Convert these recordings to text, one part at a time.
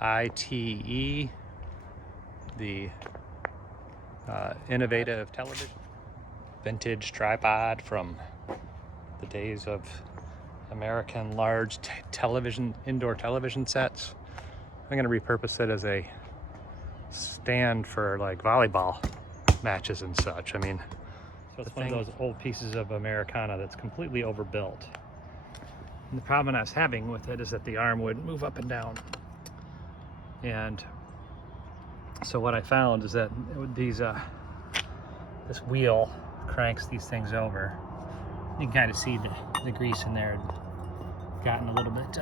ITE, the innovative television, vintage tripod from the days of American large television, indoor television sets. I'm gonna repurpose it as a stand for like volleyball matches and such. I mean, so it's one of those old pieces of Americana that's completely overbuilt. And the problem I was having with it is that the arm would move up and down. And so what I found is that these this wheel cranks these things over. You can kind of see the grease in there had gotten a little bit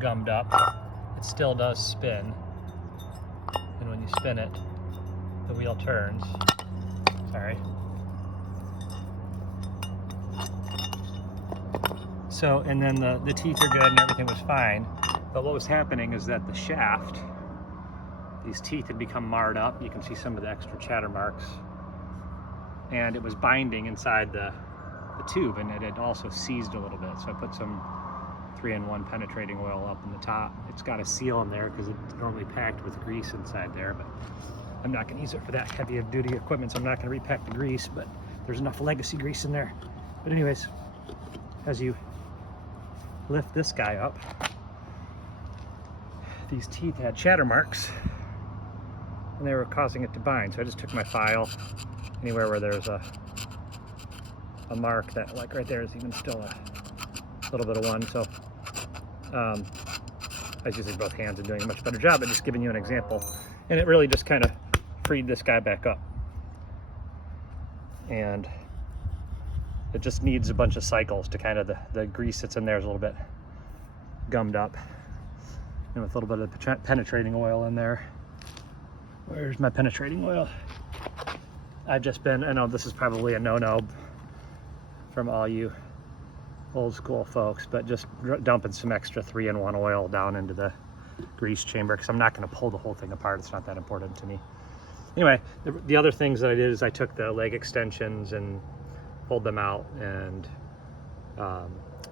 gummed up. It still does spin, and when you spin it, the wheel turns. Sorry. So, and then the teeth are good and everything was fine, but what was happening is that the shaft, these teeth had become marred up. You can see some of the extra chatter marks, and it was binding inside the tube, and it had also seized a little bit. So I put some 3-in-1 penetrating oil up in the top. It's got a seal in there because it's normally packed with grease inside there, but I'm not going to use it for that heavy of duty equipment, so I'm not going to repack the grease, but there's enough legacy grease in there. But anyways, as you lift this guy up, these teeth had chatter marks and they were causing it to bind. So I just took my file, anywhere where there's a mark, that like right there is even still a little bit of one. So I was using both hands and doing a much better job at just giving you an example. And it really just kind of freed this guy back up. And it just needs a bunch of cycles to kind of, the grease that's in there is a little bit gummed up. And with a little bit of penetrating oil in there. Where's my penetrating oil? I've just been, I know this is probably a no-no from all you old school folks, but just dumping some extra 3-in-1 oil down into the grease chamber, because I'm not going to pull the whole thing apart. It's not that important to me. Anyway, the other things that I did is I took the leg extensions and pulled them out and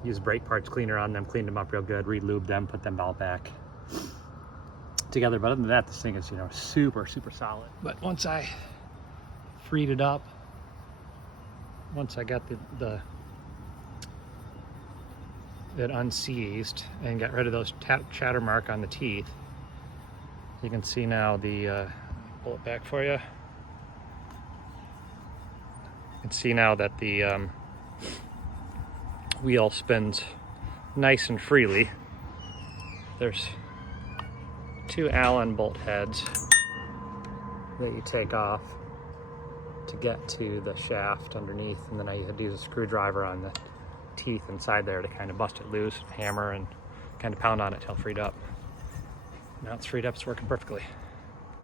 used brake parts cleaner on them, cleaned them up real good, re-lubed them, put them all back together. But other than that, this thing is, you know, super solid. But once I freed it up, once I got it unseized and got rid of those chatter mark on the teeth, you can see now pull it back for you. You can see now that the wheel spins nice and freely. There's 2 Allen bolt heads that you take off to get to the shaft underneath, and then I had to use a screwdriver on the teeth inside there to kind of bust it loose, hammer, and kind of pound on it till it freed up. Now it's freed up, it's working perfectly.